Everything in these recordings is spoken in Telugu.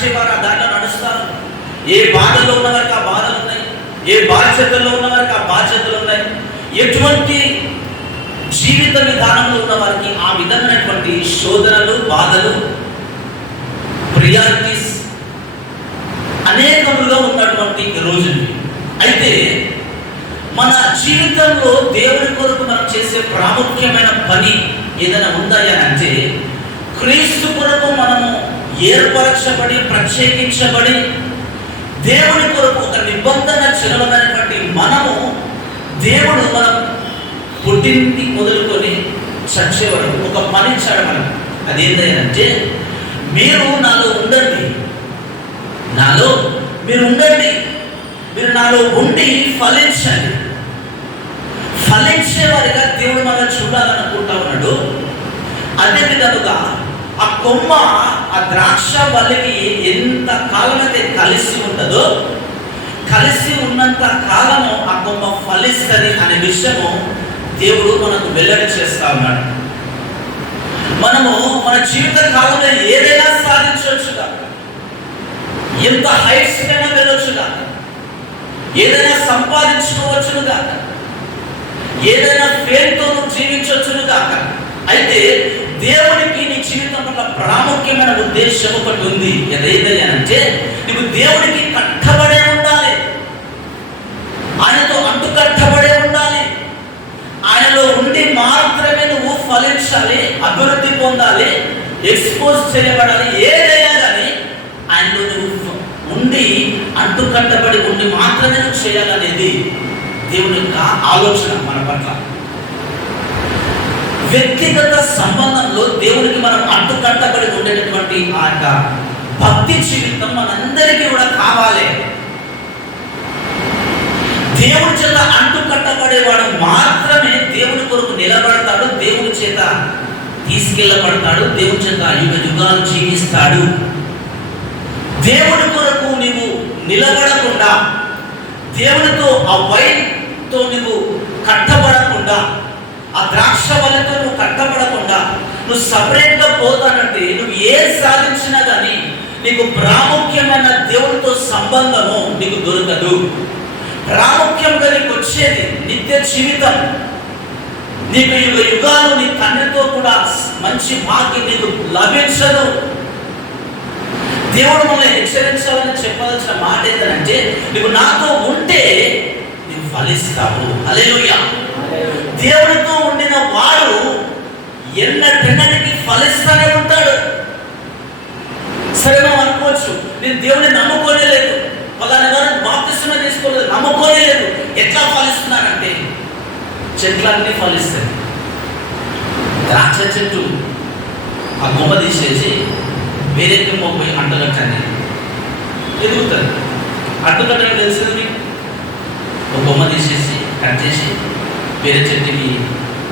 నడిచేవారు ఆ దారిలో నడుస్తారు. ఏ బాధలో ఉన్నవారికి ఆ బాధలు ఉన్నాయి, ఏ బాధ్యతల్లో ఉన్నవారికి ఆ బాధ్యతలు ఉన్నాయి. ఎటువంటి జీవిత విధానంలో ఉన్న వారికి ఆ విధమైనటువంటి శోధనలు, బాధలు, ప్రియారిటీస్ అనేకములుగా ఉన్నటువంటి రోజులు. అయితే మన జీవితంలో దేవుని కొరకు మనం చేసే ప్రాముఖ్యమైన పని ఏదైనా ఉందా అంటే, క్రీస్తు కొరకు మనము ఏర్పరచబడి ప్రత్యేకించబడి దేవుని కొరకు ఒక నిబంధన చెలవమైనటువంటి మనము, దేవుడు మనం పుట్టింది మొదలుకొని చచ్చే వరకు ఒక పని చేయడం. అదేంటంటే, మీరు నాలో ఉండండి, నాలో మీరు ఉండండి, మీరు నాలో ఉండి ఫలించండి. ఫలించేవారిగా దేవుడు మనం చూడాలనుకుంటా ఉన్నాడు. అదే విధముగా ఆ కొమ్మ ఆ ద్రాక్ష వల్లికి ఎంత కాలమైతే కలిసి ఉంటుందో, కలిసి ఉన్నంత కాలము ఆ కొమ్మ ఫలిస్తుంది అనే విషయము దేవుడు మనకు వెల్లడి చేస్తా ఉన్నాడు. మనము మన జీవిత కాలంలో ఏదైనా సాధించవచ్చుగా, ఎంత హైట్స్ కైనా వెళ్ళొచ్చుగా, ఏదైనా సంపాదించుకోవచ్చునుగా, ఏదైనా పేరుతో జీవించవచ్చునుగా. అయితే దేవునికి నీ జీవితం వల్ల ప్రాముఖ్యమైన ఉద్దేశం ఒకటి ఉంది. ఏదైతే నీకు దేవుడికి కట్టబడే ఉండాలి, ఆయనతో అంటుకట్టబడే ఉండాలి. ఆయనలో ఉండి మాత్రమే నువ్వు ఫలించాలి, అభివృద్ధి పొందాలి, ఎక్స్పోజ్ చేయబడాలి. ఏదైనా కానీ ఆయనలో నువ్వు ఉండి అంటుకట్టబడి ఉండి మాత్రమే నువ్వు చేయాలనేది దేవుని యొక్క ఆలోచన మన పట్ల. వ్యక్తిగత సంబంధంలో దేవునికి మనం అంటుకట్టబడి ఉండేటటువంటి ఆ యొక్క భక్తి జీవితం మనందరికీ కూడా కావాలి. దేవుని చేత అంటుకట్టబడేవాడు మాత్రమే దేవుని కొరకు నిలబడతాడు, దేవుని చేత తీసుకెళ్ళబడతాడు, దేవుని చేత యుగ యుగాలు జీవిస్తాడు. దేవుని కొరకు నీవు నిలబడకుండా, దేవునితో ఆ వైన్తో నువ్వు కట్టబడకుండా, ఆ ద్రాక్ష వలతో నువ్వు కట్టబడకుండా నువ్వు సపరేట్గా పోతానంటే నువ్వు ఏ సాధించినా కానీ నీకు ప్రాముఖ్యమైన దేవునితో సంబంధము నీకు దొరకదు. ప్రాముఖ్యంగా నీకు వచ్చేది నిత్య జీవితం, నీకు యుగ యుగాలు నీ తండ్రితో కూడా మంచి భాగ్యం నీకు లభించదు. దేవుడు మనల్ని హెచ్చరించాలని చెప్పాల్సిన మాట ఏంటంటే, నువ్వు నాతో ఉంటే నువ్వు ఫలిస్తావు. హల్లెలూయా. దేవుడితో ఉండిన వాడు ఎన్నటికి ఫలిస్తూనే ఉంటాడు. సరే మనం అనుకోవచ్చు, నేను దేవుడిని నమ్ముకోనే లేదు, పలానా గారు బాప్తిస్మం తీసుకోలేదు, నమ్ముకోనే లేదు, ఎట్లా ఫలిస్తున్నానంటే చెట్లన్నీ ఫలిస్తాయి. ద్రాక్ష చెట్టు ఆ కొమ్మ తీసేసి వేరే కొమ్మ పోయి అంటుకట్టండి, ఎదుగుతుంది. అంటుకట్టడం తెలిసింది మీకు. ఒక కొమ్మ తీసేసి కట్ చేసి వేరే చెట్టుకి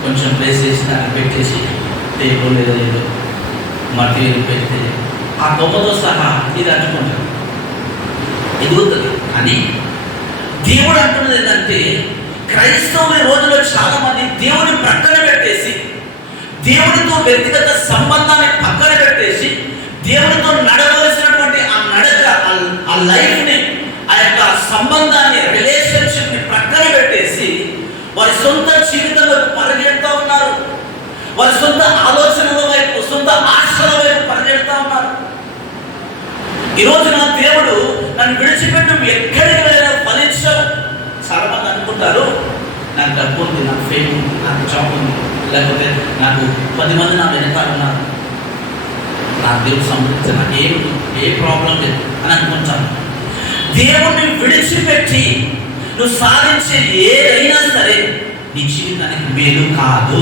కొంచెం ప్లేస్ చేసి దాన్ని పెట్టేసి టేబుల్ ఏదో మట్టి పెడితే ఆ కొమ్మతో సహా ఇది అంటుకుంటుంది, ఎదుగుతుంది. అని దేవుడు అంటున్నది ఏంటంటే, క్రైస్తవుల రోజుల్లో చాలా మంది దేవుని ప్రక్కన పెట్టేసి, దేవుడితో వ్యక్తిగత సంబంధాన్ని పక్కన పెట్టేసి, దేవుడితో నడవలసినటువంటి ఆ నడక, ఆ లైఫ్ని, ఆ యొక్క సంబంధాన్ని, రిలేషన్షిప్ని ప్రక్కన పెట్టేసి వారి సొంత జీవితంలో పరిగెడుతూ ఉన్నారు. వారి సొంత ఆలోచనల వైపు, సొంత ఆశల వైపు పరిగెడుతూ ఉన్నారు. ఈరోజు నా దేవుడు నన్ను విడిచిపెట్టి ఎక్కడికి వెళ్ళినా ఫలించవు. చాలా మంది అనుకుంటారు, నాకు డబ్బు ఉంది, నాకు ఫేమ్ ఉంది, నాకు జాబ్ ఉంది, లేకపోతే నాకు 10 మంది నా వెనకాల ఉన్నారు, నాకు దేవుడు సంబంధించి నాకు ఏ ప్రాబ్లం లేదు అని అనుకుంటాను. దేవుడిని విడిచిపెట్టి నువ్వు సాధించే ఏదైనా సరే నీ జీవితానికి మేలు కాదు.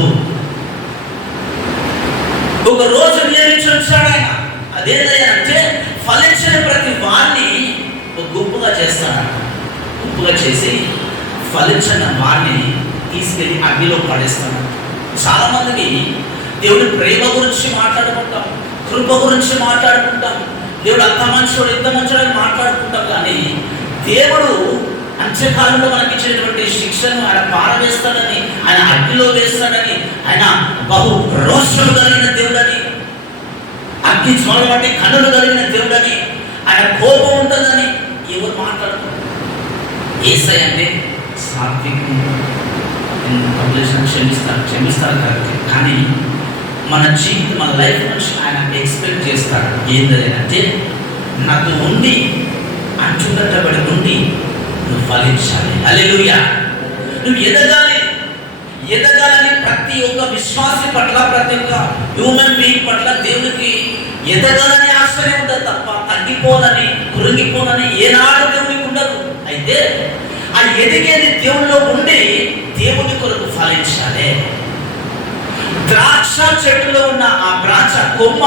ఒక రోజు నియమించి వచ్చాడు ఆయన. అదేంటంటే ఫలించిన ప్రతి వాడిని ఒక గుంపుగా చేస్తాడు. గుంపుగా చేసి ఫలించిన వాడిని తీసుకెళ్ళి అగ్నిలో పడేస్తాడు. చాలా మందిని దేవుడి ప్రేమ గురించి మాట్లాడుకుంటాం, కృప గురించి మాట్లాడుకుంటాం, దేవుడు అంత మంచోడు ఇంత మంచోడు మాట్లాడుకుంటాం. కానీ దేవుడు అంత్యకాలంలో మనకి ఇచ్చినటువంటి శిక్షను ఆయన పారవేస్తాడని, ఆయన అగ్నిలో వేస్తాడని, ఆయన బహు రోషము కలిగిన దేవుడని, అగ్ని జ్వాల వంటి కన్నులు కలిగిన దేవుడని, కోపం ఉంటుందని ఎవరు మాట్లాడతారు? యేసయ్య అంటే సాత్వికం, క్షమిస్తారు కాబట్టి, కానీ మన జీవితం, మన లైఫ్ నుంచి ఆయన ఎక్స్పెక్ట్ చేస్తాడు ఏంటది అంటే, నాకు ఉండి అంచుకట్టబడి ఉండి నువ్వు ఫలించాలి. హల్లెలూయా. నువ్వు ఎదగాలని ప్రతి ఒక్క విశ్వాసి పట్ల, ప్రతి ఒక్క హ్యూమన్ బీయింగ్ పట్ల దేవునికి ఎదగాలని ఆశనే ఉండదు తప్ప తగ్గిపోదని, కృంగిపోదని ఏనాడు దేవునికి ఉండదు. అయితే ఆ ఎదిగేది దేవుల్లో ఉండి దేవుని కొరకు ఫలించాలి. ద్రాక్ష చెట్టులో ఉన్న ఆ ద్రాక్ష కొమ్మ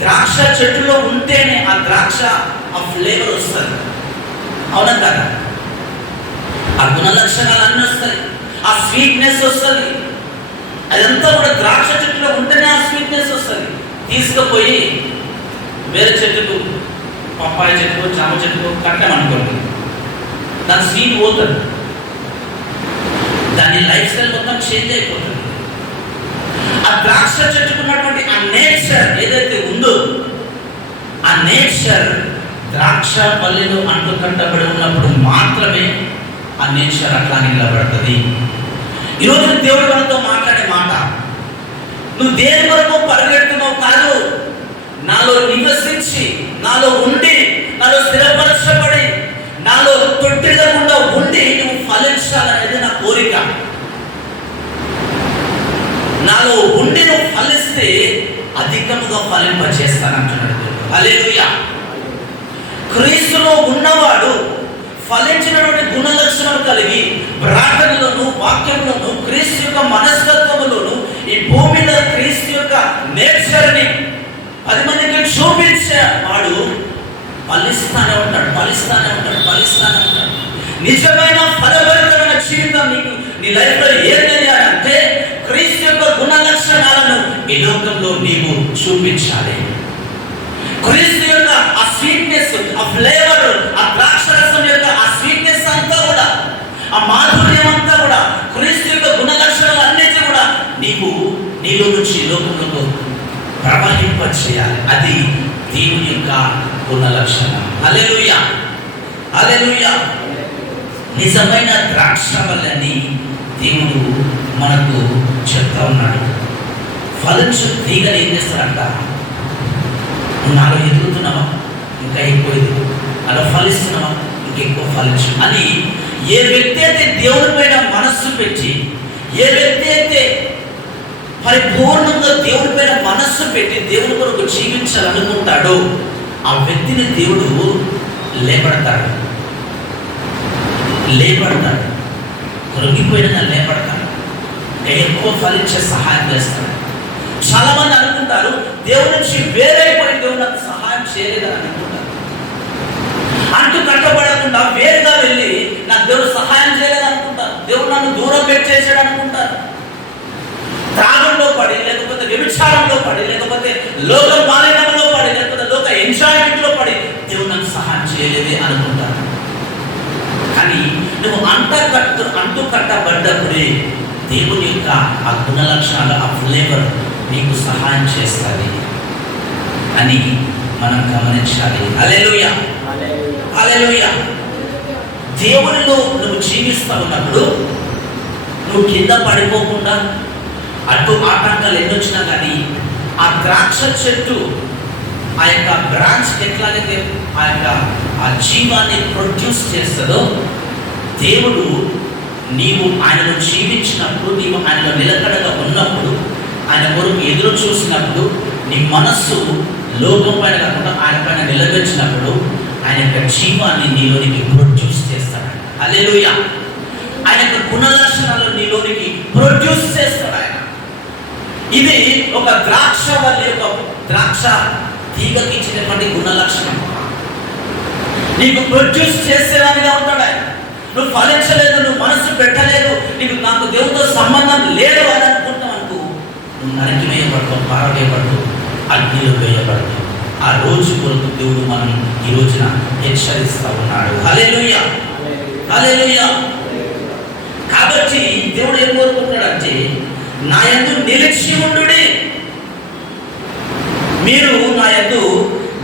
ద్రాక్ష చెట్టులో ఉంటేనే ఆ ద్రాక్ష ఆ ఫ్లేవర్ వస్తుంది. అవునా కదా? ఆ గుణ లక్షణాలు అన్నీ వస్తాయి, ఆ స్వీట్నెస్ వస్తుంది. అదంతా కూడా ద్రాక్ష చెట్టులో ఉంటేనే ఆ స్వీట్నెస్ వస్తుంది. తీసుకుపోయి వేరే చెట్టుకు, పప్పాయ చెట్టుకు, జామ చెట్టుకు కట్టామనుకోండి, దాని స్వీట్ పోతుంది, దాని లైఫ్ స్టైల్ మొత్తం చేంజ్ అయిపోతుంది. ఆ ద్రాక్ష చెట్టుకున్నటువంటి ఆ నేచర్ ఏదైతే ఉందో, ఆ నేచర్ ద్రాక్ష పల్లెలు అంటుకట్టబడి ఉన్నప్పుడు మాత్రమే ఆ నేచర్ అట్లా నిలబడుతుంది. ఈరోజు దేవుడు మనతో మాట్లాడే మాట, నువ్వు దేని వరకు పరిగెడుతున్నావు కాదు, నాలో నివసించి, నాలో ఉండి, నాలో స్థిరపరచబడి, నాలో తొట్టిల్లకుండా ఉండి నువ్వు ఫలించాలనేది నా కోరిక. నాలో ఉండి నువ్వు ఫలిస్తే అధికముగా ఫలింపజేస్తానంటున్నాడు. హల్లెలూయా. క్రీస్తులో ఉన్నవాడు ఫలించినటువంటి గుణ లక్షణాలు కలిగి ప్రార్థనలోను, వాక్యంలోను, క్రీస్తు యొక్క మనస్తత్వములోను, ఈ భూమి మీద క్రీస్తు యొక్క నేచర్ని 10 మందికి చూపించే వాడు ఫలిస్తానే ఉంటాడు. నిజమైన ఫలభరితమైన జీవితం నీకు నీ లైఫ్లో ఏం తెలియాలంటే క్రీస్తు యొక్క గుణ లక్షణాలను ఈ లోకంలో నీవు చూపించాలి. క్రీస్తు యొక్క ఆ స్వీట్నెస్, ఆ ఫ్లేవర్, ఆ ద్రాక్షరసం యొక్క ఆ స్వీట్నెస్ అంతా కూడా, ఆ మాధుర్యం అంతా కూడా, క్రీస్తు యొక్క గుణ లక్షణాలు అన్నిటి కూడా నీలో నుంచి లోకంలో ప్రవహింప చేయాలి. అది దేవుని యొక్క గుణ లక్షణం. హల్లెలూయా. హల్లెలూయా. నిజమైన ద్రాక్ష వల్లని దేవుడు మనకు చెప్తా ఉన్నాడు. ఫలించు తీగలు ఏం చేస్తారంట, నాలో ఎదుగుతున్నావా ఇంకా ఎక్కువ ఎదుగు, అలా ఫలిస్తున్నావా ఇంకెక్కువ ఫలించు అని ఏ వ్యక్తి అయితే దేవుని పైన మనస్సు పెట్టి, ఏ వ్యక్తి అయితే పరిపూర్ణంగా దేవుని పైన మనస్సు పెట్టి దేవుని కొరకు జీవించాలనుకుంటాడో ఆ వ్యక్తిని దేవుడు లేపడతాడు. కృంగిపోయిన లేపడతాడు, ఇంకా ఎక్కువ ఫలించే సహాయం చేస్తాడు. చాలా మంది అనుకుంటారు దేవుడి నుంచి వేరైపోయి దేవుడు నాకు సహాయం చేయలేదని అనుకుంటారు. అంటూ కట్టబడకుండా వేరుగా వెళ్ళి నాకు దేవుడు సహాయం చేయలేదు అనుకుంటారు. దేవుడు నన్ను దూరం పెట్టేసాడు అనుకుంటారు. త్రాగంలో పడి, లేకపోతే వ్యభిచారంలో పడి, లేకపోతే లోక మాలిన్యంలో పడి, లేకపోతే లోక ఎంజాయ్మెంట్లో పడి దేవుడు నాకు సహాయం చేయలేదే అనుకుంటారు. కానీ నువ్వు అంటూ కట్టబడ్డప్పుడే దేవుని యొక్క ఆ గుణ లక్షణాలు, ఆ ఫ్లేవర్ నీకు సహాయం చేస్తుంది అని మనం గమనించాలి. హల్లెలూయా. హల్లెలూయా. దేవునిలో నువ్వు జీవిస్తూ ఉన్నప్పుడు నువ్వు కింద పడిపోకుండా, అడ్డు ఆటంకాలు ఎన్నొచ్చినా కానీ ఆ ద్రాక్ష చెట్టు ఆ యొక్క బ్రాంచ్ ఎట్లాగైతే ఆ యొక్క ఆ జీవాన్ని ప్రొడ్యూస్ చేస్తుందో, దేవుడు నీవు ఆయనను జీవించినప్పుడు, నీవు ఆయనలో నిలకడగా ఉన్నప్పుడు, ఆయన కొరకు ఎదురు చూసినప్పుడు, నీ మనస్సు లోకం పైన కాకుండా ఆయన పైన నిలబెట్టినప్పుడు ఆయన యొక్క జీవాన్ని నీలోనికి ప్రొడ్యూస్ చేస్తాడు. హల్లెలూయా. ఆయన యొక్క గుణ లక్షణాలు నీలోనికి ప్రొడ్యూస్ చేస్తాడు ఆయన. ఇది ఒక ద్రాక్ష వల్లి, ఒక ద్రాక్ష తీగకి ఇచ్చినటువంటి గుణ లక్షణం. నీకు ప్రొడ్యూస్ చేసేవాడిగా ఉంటాడు ఆయన. నువ్వు ఫలించలేదు, నువ్వు మనసు పెట్టలేదు, నాకు దేవుడితో సంబంధం లేదు అని అనుకుంటావు అనుకో, నువ్వు నరికి వేయబడతావు, పారవేయబడతావు, అగ్నిలో వేయబడతావు. ఆ రోజు కొరకు దేవుడు మనం ఈ రోజున హెచ్చరిస్తూ ఉన్నాడు. హల్లెలూయా. హల్లెలూయా. కాబట్టి దేవుడు ఏం కోరుకుంటున్నాడంటే, నా యందు నిలిచి ఉండుడి, మీరు నా యందు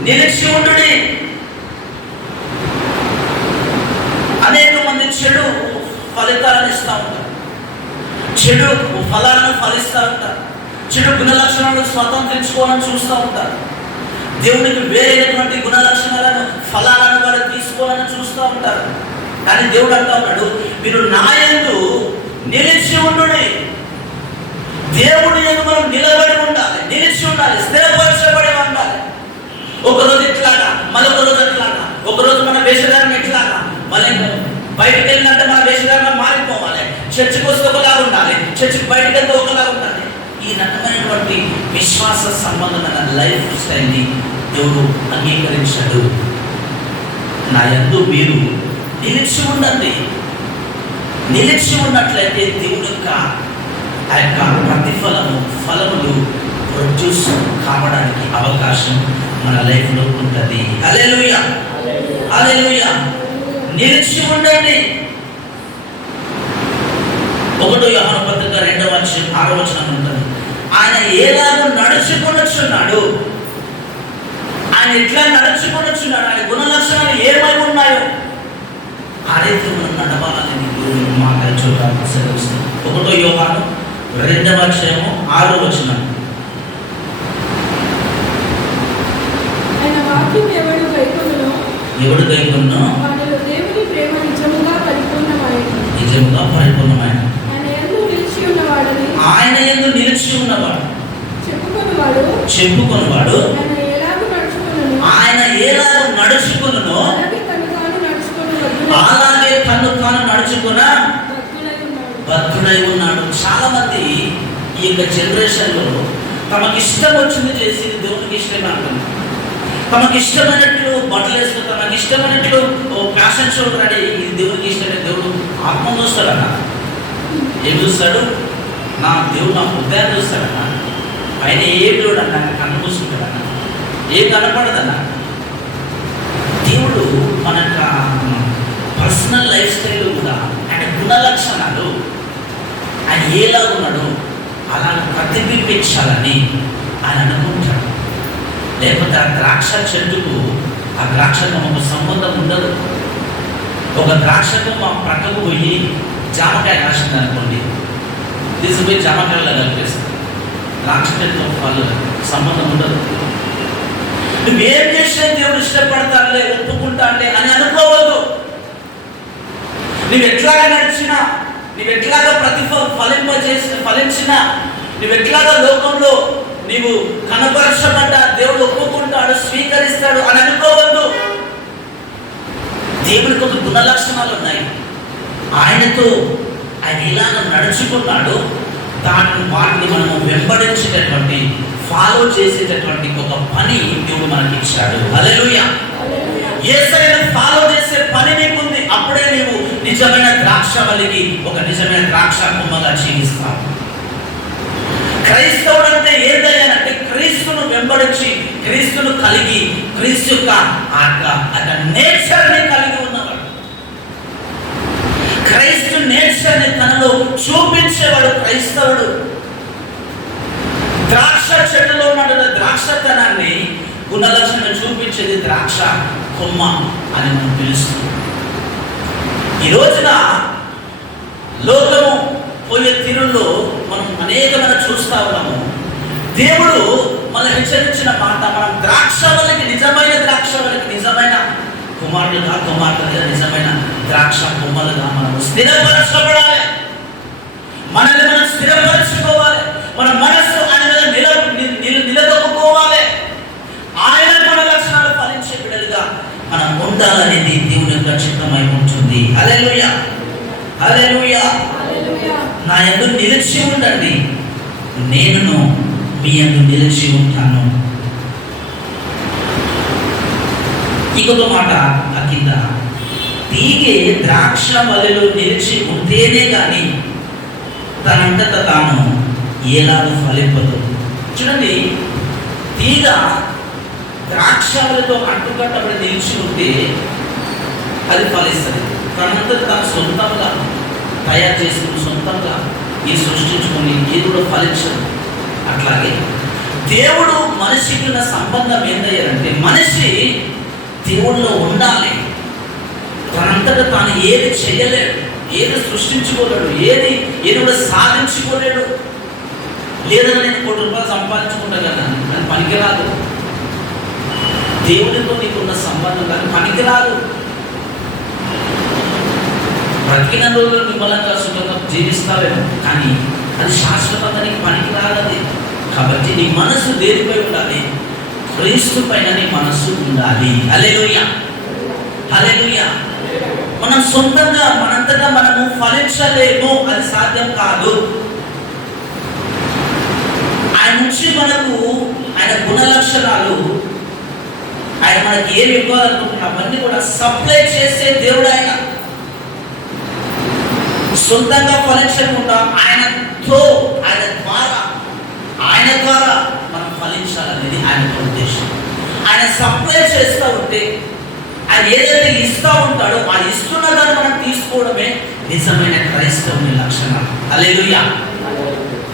నిలిచి ఉండుడి. చెడు ఫలితాలను ఇస్తూ ఉంటారు, చెడు ఫలాలను ఫలిస్తూ ఉంటారు, చెడు గుణ లక్షణాలను స్వతంత్రించుకోవాలని చూస్తూ ఉంటారు. దేవునికి వేరైనటువంటి గుణ లక్షణాలను ఫలాలను వారు తీసుకోవాలని చూస్తూ ఉంటారు. కానీ దేవుడు అంటా ఉన్నాడు, మీరు నా యందు నిలిచి ఉండుడి. దేవుడి యందు మనం నిలబడి ఉండాలి, నిలిచి ఉండాలి, స్థిరపరచబడి ఉండాలి. ఒకరోజు ఇట్లాగా, మరొక రోజు అట్లాగా, ఒకరోజు మన వేషధారణ ఇట్లాగా, మళ్ళీ బయటకు వెళ్ళినట్టే మన వేషధారణ మారిపోవాలి. చర్చికి వస్తే ఒకలాగా ఉండాలి, చర్చికి బయటకు వెళ్తే ఒకలాగా ఉండాలి. ఈ రకమైనటువంటి విశ్వాస సంబంధమైన లైఫ్ స్టైల్ని దేవుడు అంగీకరించాడు. నా యందు మీరు నిలిచి ఉండండి. నిలిచి ఉన్నట్లయితే దేవుని యొక్క ఆ యొక్క ఫలములు ప్రొడ్యూస్ కావడానికి అవకాశం మన లైఫ్లో ఉంటుంది. హల్లెలూయా, హల్లెలూయా. నిలిచి ఉండండి. 1 యోహాను పత్రిక 2:6 ఉంటుంది. ఆయన ఎలాగో నడుచుకొనొచ్చున్నాడు, ఆయన ఎట్లా నడుచుకొనొచ్చున్నాడు, ఆయన గుణ లక్షణాలు ఏమై ఉన్నాయో ఆ రీతి మనం నడవాలని మాట చూడాలని సెలవుస్తుంది. 1 యోహాను 2:6 ఎవడు గైకొనునో దేవుని ప్రేమ నిజముగా పరిపూర్ణమైన ఆయన యందు నిలిచి ఉన్నవాడు చెప్పుకొనివాడు ఆయన ఎలాగో నడుచుకొనునో అలాగే తను తాను నడుచుకున్న భక్తుడై ఉన్నాడు. చాలా మంది ఈ యొక్క జనరేషన్లో తమకి ఇష్టం వచ్చింది చేసి దేవునికి ఇష్టమే అంటున్నారు. తమకి ఇష్టమైనట్లు బట్టలు వేసుకుని, తమకి ఇష్టమైనట్లు ఫ్యాషన్ షో రెడీ. ఇది దేవునికి ఇష్టమే. దేవుడు ఆత్మ చూస్తాడన్న, ఏం చూస్తాడు? నా దేవుడు నా హృదయాన్ని చూస్తాడన్న. ఆయన ఏం చూడన్నా, కన్ను మూసుకుంటాడన్న, ఏం కనపడదన్న. దేవుడు మన పర్సనల్ లైఫ్ స్టైల్ కూడా ఆయన గుణ లక్షణాలు ఆయన ఎలా ఉన్నాడో అలా ప్రతిబింబించాలని ఆయన అనుకుంటాడు. లేకపోతే ఆ ద్రాక్ష చెట్టుకు ఆ ద్రాక్షకు మాకు సంబంధం ఉండదు. ఒక ద్రాక్షకు మా ప్రక్కకు పోయి జామకాయ కాసింది అనుకోండి, తీసుకుపోయి జామకాయలో కలిపేస్తుంది. ద్రాక్ష చెట్టుతో వాళ్ళు సంబంధం ఉండదు. నువ్వేం చేసినా దేవుడు ఇష్టపడతానులే, ఒప్పుకుంటానులే అని అనుకోవద్దు. నువ్వు ఎట్లాగా నడిచినా, నువ్వు ఎట్లాగా ఫలించినా, నువ్వు ఎట్లాగా లోకంలో నీవు కనపరచబడ్డా దేవుడు ఒప్పుకుంటాడు, స్వీకరిస్తాడు అని అనుకోవద్దు. దేవుడికి ఒక గుణ లక్షణాలు ఉన్నాయి. ఆయనతో ఆయన ఇలాగ నడుచుకున్నాడు. వాటిని మనము వెంబడించేటటువంటి, ఫాలో చేసేటటువంటి ఒక పని దేవుడు మనకి ఇచ్చాడు. హల్లెలూయా. యేసయ్యను ఫాలో చేసే పని నీకుంది. అప్పుడే నీవు నిజమైన ద్రాక్షవల్లికి ఒక నిజమైన ద్రాక్ష కొమ్మగా జీవిస్తావు. క్రైస్తవుడు అంటే ఏంటంటే క్రీస్తును వెంబడించి, క్రీస్తును కలిగి, క్రీస్తు యొక్క నేచర్ని కలిగి ఉన్నవాడు. క్రైస్తు నేచర్ని తనలో చూపించేవాడు క్రైస్తవుడు. ద్రాక్ష చెట్టులో ఉన్న ద్రాక్షతనాన్ని, గుణలక్షణం చూపించేది ద్రాక్ష కొమ్మ అని మనం పిలుస్తాం. ఈ రోజున లోకము పోయే తీరుల్లో మనం అనేకమైన చూస్తా ఉన్నాము. దేవుడు మనం హెచ్చరించిన మాట, మనం ద్రాక్షవల్లికి, నిజమైన ద్రాక్షవల్లికి, నిజమైన కుమార్తెగా నిజమైన ద్రాక్ష కొమ్మలుగా మనం స్థిరపరచబడాలి. మనల్ని మనం స్థిరపరచుకోవాలి. మన మనస్సు ఆయన నిలదొక్కుకోవాలి. ఆయన మన లక్షణాలు ఫలించే బిడ్డలుగా మనం ఉండాలనేది దేవుని యొక్క చిత్తమై ఉంటుంది. హల్లెలూయా, హల్లెలూయా. నా యందు నిలిచి ఉండండి, నేను మీ యందు నిలిచి ఉంటాను. ఇంకొక మాట ఆ కింద, తీగే ద్రాక్ష వలెలో నిలిచి ఉంటేనే కానీ తనంతట తాను ఎలాగో ఫలింపదు. చూడండి, తీగ ద్రాక్షలతో అంటుకట్టబడి నిలిచి ఉంటే అది ఫలిస్తుంది. తనంతట తాను సొంతంగా తయారు చేసుకుని, సొంతంగా ఈ సృష్టించుకొని ఏది కూడా ఫలించదు. అట్లాగే దేవుడు మనిషికి ఉన్న సంబంధం ఏంటంటే, మనిషి దేవుడిలో ఉండాలి. తనంత అంతటా తాను ఏది చేయలేడు, ఏది సృష్టించుకోలేడు, ఏది కూడా సాధించుకోలేడు. లేదని నేను ₹1,00,000 సంపాదించుకుంటా కదా అని పనికిరాదు. దేవుడితో నీకున్న సంబంధం కానీ పనికిరాదు. బ్రతికిన రోజులు నిమ్మలంగా సుఖంగా జీవిస్తావేమో, కానీ అది శాశ్వతంగా నీకు పనికిరాలది. కాబట్టి నీ మనసు దేనిపై ఉండాలి? క్రీస్తు పైన నీ మనస్సు ఉండాలి. హల్లెలూయా, హల్లెలూయా. మనం సొంతంగా మనంతటా మనము ఫలించలేము, అది సాధ్యం కాదు. ఆయన నుంచి మనకు ఆయన గుణ లక్షణాలు, ఆయన మనకి ఏమి ఇవ్వాలనుకుంటున్నా అవన్నీ కూడా సప్లై చేసే దేవుడు ఆయన. సొంతంగా ఫలించకుండా ఆయనతో, ఆయన ద్వారా మనం ఫలించాలనేది ఆయన ఉద్దేశం. ఆయన సప్లై చేస్తూ ఉంటే, ఆయన ఏదైతే ఇస్తూ ఉంటాడో ఆ ఇస్తున్న దాన్ని మనం తీసుకోవడమే నిజమైన క్రైస్తవుని లక్షణం. హల్లెలూయా.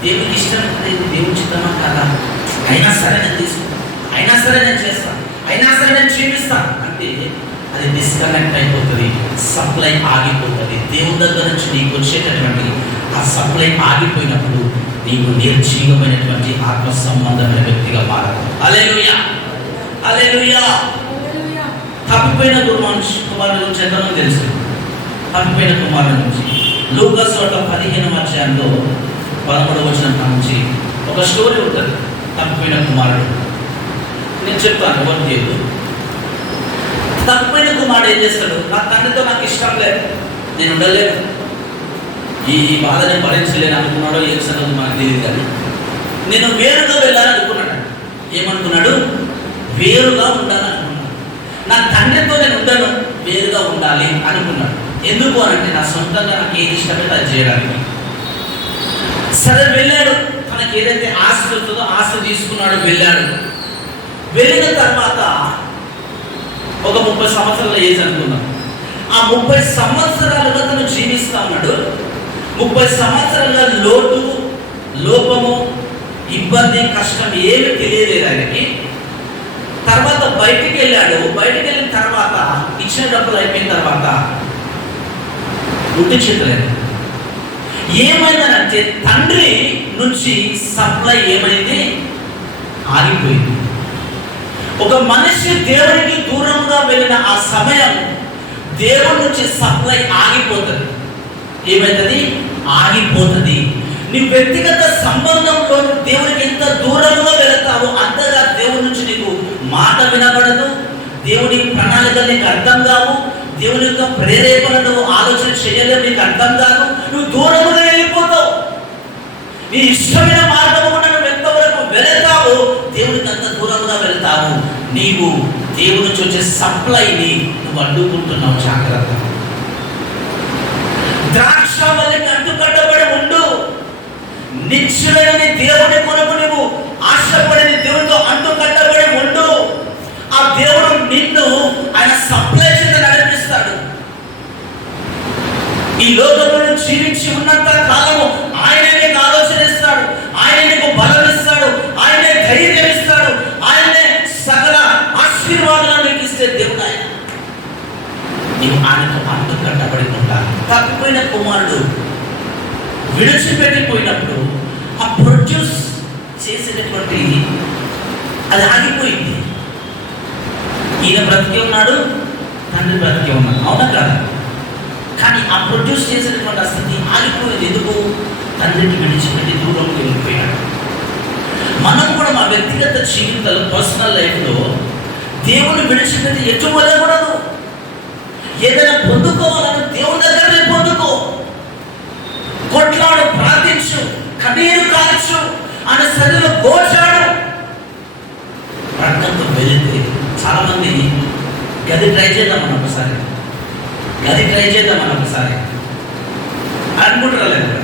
దేవునికి ఇష్టం లేదు, దేవుని చిత్తమా కాదా, అయినా సరే నేను తీసుకుంటాను, అయినా సరే నేను చేస్తాను, అయినా సరే నేను క్షమిస్తాను అంటే అది డిస్కనెక్ట్ అయిపోతుంది, సప్లై ఆగిపోతుంది. దేవుని దగ్గర నుంచి నీకు వచ్చేటటువంటి ఆ సప్లై ఆగిపోయినప్పుడు నీకు నిర్జీవమైనటువంటి ఆత్మ సంబంధమైన వ్యక్తిగా మారదు. హల్లెలూయా, హల్లెలూయా. తప్పిపోయిన కుమారుడు గురించి ఎంతమంది తెలుసు? తప్పిపోయిన కుమారుడు గురించి లూకా సువార్త 15వ అధ్యాయంలో 13వ వచనం నుంచి ఒక స్టోరీ ఉంటుంది. తప్పిపోయిన కుమారుడు నేను చెప్తాను, ఎవరు దేవుడు. తప్పిపోయిన కుమారుడు ఏం చేస్తాడు? నా తండ్రితో నాకు ఇష్టం లేదు, నేను ఉండలేను, ఈ బాధని భరించలేను అనుకున్నాడో ఏం సంగతి మనకు తెలియదు. కానీ నేను వేరుగా వెళ్ళాలనుకున్నాడు. ఏమనుకున్నాడు? వేరుగా ఉండాలనుకున్నాడు. నా తండ్రితో నేను ఉండను, వేరుగా ఉండాలి అనుకున్నాడు. ఎందుకు అనంటే నా సొంతంగా నాకు ఏది ఇష్టమైతే అది చేయడానికి. సరే వెళ్ళాడు. తనకి ఏదైతే ఆస్తి ఉంటుందో ఆస్తి తీసుకున్నాడు, వెళ్ళాడు. వెళ్ళిన తర్వాత ఒక 30 సంవత్సరాల ఏజ్ అనుకున్నాడు. ఆ 30 సంవత్సరాలుగా తను జీవిస్తా ఉన్నాడు. 30 సంవత్సరాల లోటు, లోపము, ఇబ్బంది, కష్టం ఏమి తెలియలేదు ఆయనకి. తర్వాత బయటికి వెళ్ళాడు. బయటికి వెళ్ళిన తర్వాత ఇచ్చిన డబ్బులు అయిపోయిన తర్వాత ఉట్టి చేతలేదు. ఏమైందనంటే తండ్రి నుంచి సప్లై ఏమైంది? ఆగిపోయింది. ఒక మనిషి దేవునికి దూరంగా వెళ్ళిన ఆ సమయం దేవుడి నుంచి సప్లై ఆగిపోతుంది. ఏమైతుంది? ఆగిపోతుంది. నీ వ్యక్తిగత సంబంధంలో దేవునికి ఎంత దూరంగా వెళతావో అంతగా దేవుడి నుంచి నీకు మాట వినబడదు, దేవుని ప్రణాళికలు నీకు అర్థం కావు, దేవుని యొక్క ప్రేరేపణను ఆలోచన చేయలేవు, నీకు అర్థం కాదు. నువ్వు దూరంగా వెళ్ళిపోతావు. నీ ఇష్టమైన మార్గం నువ్వు ఎంతవరకు వెళతావు, దేవునికి అంత దూరంగా వెళతావు. నీవు దేవుడి నుంచి వచ్చే సప్లైని నువ్వు అడ్డుకుంటున్నావు. జాగ్రత్త. ద్రాక్ష వల్లికి అంటుకట్టబడి ఉండు. నిశ్చయమైన దేవుడి కొరకు నువ్వు ఆశపడిన దేవుడితో అంటుకట్టబడి ఉండు. ఆ దేవుడు నిన్ను ఆయన సప్లై చేత నడిపిస్తాడు. ఈ లోకంలో జీవించి ఉన్నంత కాలము ఆయన నీకు ఆలోచన ఇస్తాడు, ఆయన నీకు బలం ఇస్తాడు, ఆయనే ధైర్యం ఇస్తాడు, ఆయనే సకల ఆశీర్వాదాలు నీకు ఇస్తే దేవుడు ఆయన. నీవు ఆయనతో అంటుకట్టబడి ఉండాలి. తప్పిపోయిన కుమారుడు విడిచిపెట్టిపోయినప్పుడు ఆ ప్రొడ్యూస్ చేసేటటువంటి అది ఆగిపోయింది. ఈయన బ్రతికే ఉన్నాడు, తండ్రి బ్రతికే ఉన్నాడు, అవునా కదా? కానీ ఆ ప్రొడ్యూస్ చేసేటటువంటి స్థితి ఆగిపోయింది. ఎందుకు? తండ్రిని విడిచిపెట్టి దూరంలో వెళ్ళిపోయాడు. మనం కూడా మా వ్యక్తిగత జీవితాలు, పర్సనల్ లైఫ్లో దేవుని విడిచిపెట్టి ఎటు వెళ్ళకూడదు. ఏదైనా పొందుకోవాలని దేవుని దగ్గరనే పొందుకో. కొట్లాడు, ప్రార్థించు, కన్నీరు కాల్చు, ఆయన సరిలో గోచాడు. ప్రార్థనతో వెళితే చాలా మంది గది ట్రై చేద్దామని ఒకసారి అనుకుంటారా లేదా?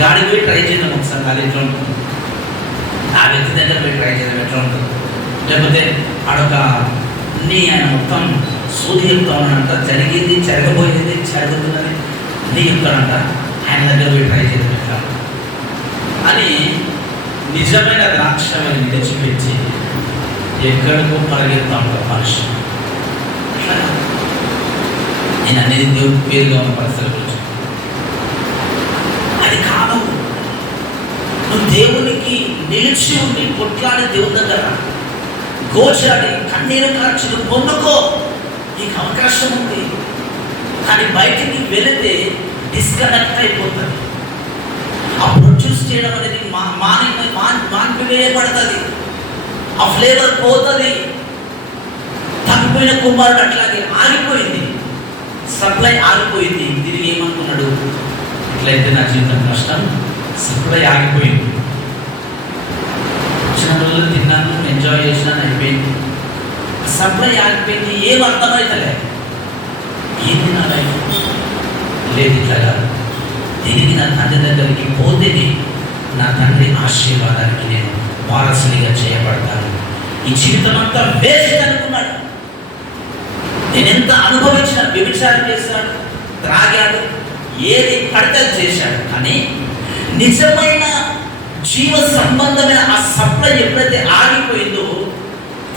గాడికి పోయి ట్రై చేద్దాం ఒకసారి, అది ఎట్లా ఉంటుంది? ఆ వ్యక్తి దగ్గర పోయి ట్రై చేద్దాం ఎట్లా ఉంటుంది? లేకపోతే ఆడొక అన్నీ ఆయన మొత్తం సూది చెప్తా ఉన్నాడంట, జరిగింది, జరగబోయేది, జరుగుతున్నది అన్నీ చెప్తాడంట. ఆయన దగ్గర పోయి ట్రై చేద్దాం ఎట్లా అని నిజమైన ద్రాక్షని విడిచిపెట్టి ఎక్కడికో పరిగెత్తా ఉంటారు మనిషి. నేను అనేది దేవుడికి పేరుగా ఉన్న పరిస్థితుల గురించి. అది కాదు. నువ్వు దేవునికి నిలిచి ఉండి కొట్లాడి దేవుని దగ్గర గోచాడి కన్నీరు కార్చి నువ్వు పొందుకో, నీకు అవకాశం ఉంది. కానీ బయటికి వెళితే డిస్కనెక్ట్ అయిపోతుంది. ఆ ప్రొడ్యూస్ చేయడం అనేది మానివేయబడుతుంది. ఆ ఫ్లేవర్ పోతుంది. తగ్గిపోయిన కుమారుడు అట్లాగే ఆగిపోయింది, సప్లై ఆగిపోయింది. తిరిగి ఏమనుకున్నాడు, ఇట్లయితే నా జీవితం కష్టం, సప్లై ఆగిపోయింది. వచ్చిన రోజులు తిన్నాను, ఎంజాయ్ చేసినాను, అయిపోయింది. సప్లై ఆగిపోయింది. ఏం అర్థమవుతలే, ఏంది నా లైఫ్ లేదు. ఇట్లా కాదు, తిరిగి నా తండ్రి దగ్గరికి పోతేనే నా తండ్రి ఆశీర్వాదానికి నేను వారసునిగా చేయబడతాను. ఈ జీవితం అంతా వేస్ట్ అనుకున్నాడు. నేను ఎంత అనుభవించిన, వ్యభిచారం చేశాడు, త్రాగాడు, ఏది పడితే చేశాడు. కానీ నిజమైన జీవ సంబంధమైన ఆ సప్లై ఎప్పుడైతే ఆగిపోయిందో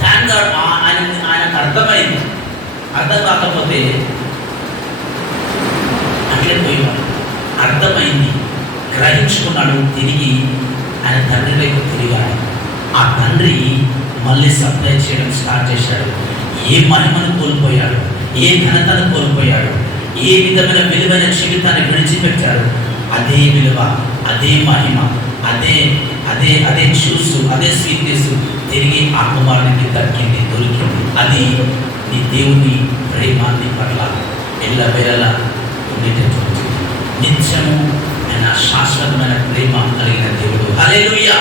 థ్యాంక్ గాడ్ ఆయనకు అర్థమైంది. అర్థం కాకపోతే అట్లే పోయేవాడు. అర్థమైంది, గ్రహించుకున్నాడు. తిరిగి ఆయన తండ్రి వైపు తిరిగాడు. ఆ తండ్రి మళ్ళీ సప్లై చేయడం స్టార్ట్ చేశాడు. ఏ మహిమను కోల్పోయాడు, ఏ ఘనతను కోల్పోయాడు, ఏ విధమైన విలువైన జీవితాన్ని విడిచిపెట్టాడు, అదే విలువ, అదే మహిమ, అదే అదే అదే జ్యూస్, అదే స్వీట్నెస్ తిరిగి ఆ కుమారునికి దక్కింది, దొరికింది. అది నీ దేవుని ప్రేమాన్ని పట్ల ఎల్లవేళలా ఉండేటటువంటి నిత్యము ఆయన శాశ్వతమైన ప్రేమ కలిగిన దేవుడు. హల్లెలూయా,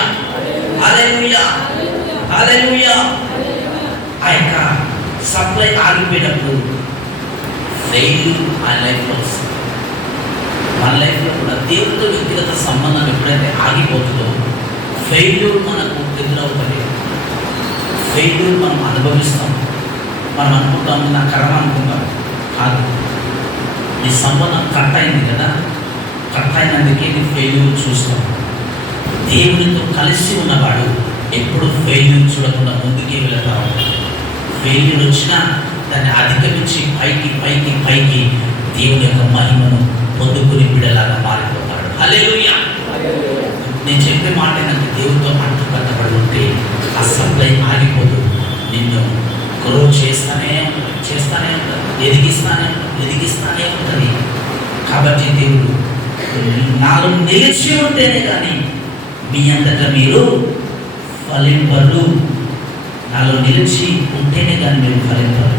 హల్లెలూయా, హల్లెలూయా. ఆ యొక్క సప్లై ఆగిపోయినప్పుడు ఫెయిల్యూర్ ఆ లైఫ్లో వస్తుంది. మన లైఫ్లో కూడా దేవుడితో వ్యక్తిగత సంబంధం ఎప్పుడైతే ఆగిపోతుందో ఫెయిల్యూర్ మనకు ఎదురవుతుంది. ఫెయిల్యూర్ మనం అనుభవిస్తాం. మనం అనుకుంటాం నా కర్మ అనుకుంటాం. కాదు, ఈ సంబంధం కట్ అయింది కదా, కట్ అయినందుకే నీ ఫెయిల్యూర్ చూస్తాం. దేవునితో కలిసి ఉన్నవాడు ఎప్పుడు ఫెయిల్యూర్ చూడకుండా ముందుకే వెళతా ఉంటాడు. ఫెయిల్యూర్ వచ్చినా దాన్ని అధిగమించి పైకి పైకి పైకి దేవుని యొక్క మహిమను పొందుకుని బిడ్డలాగా మారిపోతాడు. హల్లెలూయా. నేను చెప్పే మాట ఏంటంటే దేవుడితో అంటుకట్టబడి ఉంటే ఆ సప్లై ఆగిపోదు. నిన్ను గ్రో చేస్తానే ఉంటుంది, ఎదిగిస్తానే ఉంటుంది. కాబట్టి దేవుడు నాలో నిలిచి ఉంటేనే కానీ మీ అంతటా మీరు ఫలింపరు. నాలో నిలిచి ఉంటేనే కానీ మీరు ఫలింపరు.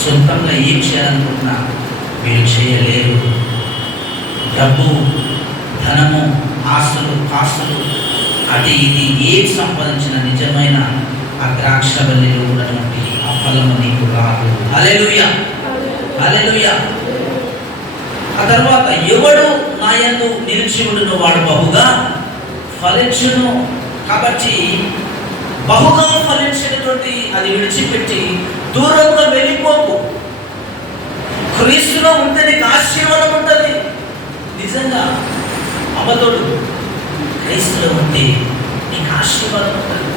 సొంతంగా ఏం చేయాలనుకుంటున్నా మీరు చేయలేరు. డబ్బు, ధనము, ఆస్తులు, కాస్తులు, అది ఇది ఏం సంపాదించిన నిజమైన ఆ ద్రాక్ష వల్లిలో ఉన్నటువంటి ఆ ఫలము నీకు రాదు. హల్లెలూయా, హల్లెలూయా. ఆ తర్వాత ఎవడు నా యందు నిలిచి ఉండును వాడు బహుగా ఫలించును. కాబట్టి బహుగా ఫలించినటువంటి అది విడిచిపెట్టి దూరంగా వెళ్ళిపోకు. క్రీస్తులో ఉంటే నీకు ఆశీర్వాదం ఉంటుంది. నిజంగా అమ్మతోడు క్రీస్తులో ఉంటే నీకు ఆశీర్వాదం ఉంటుంది.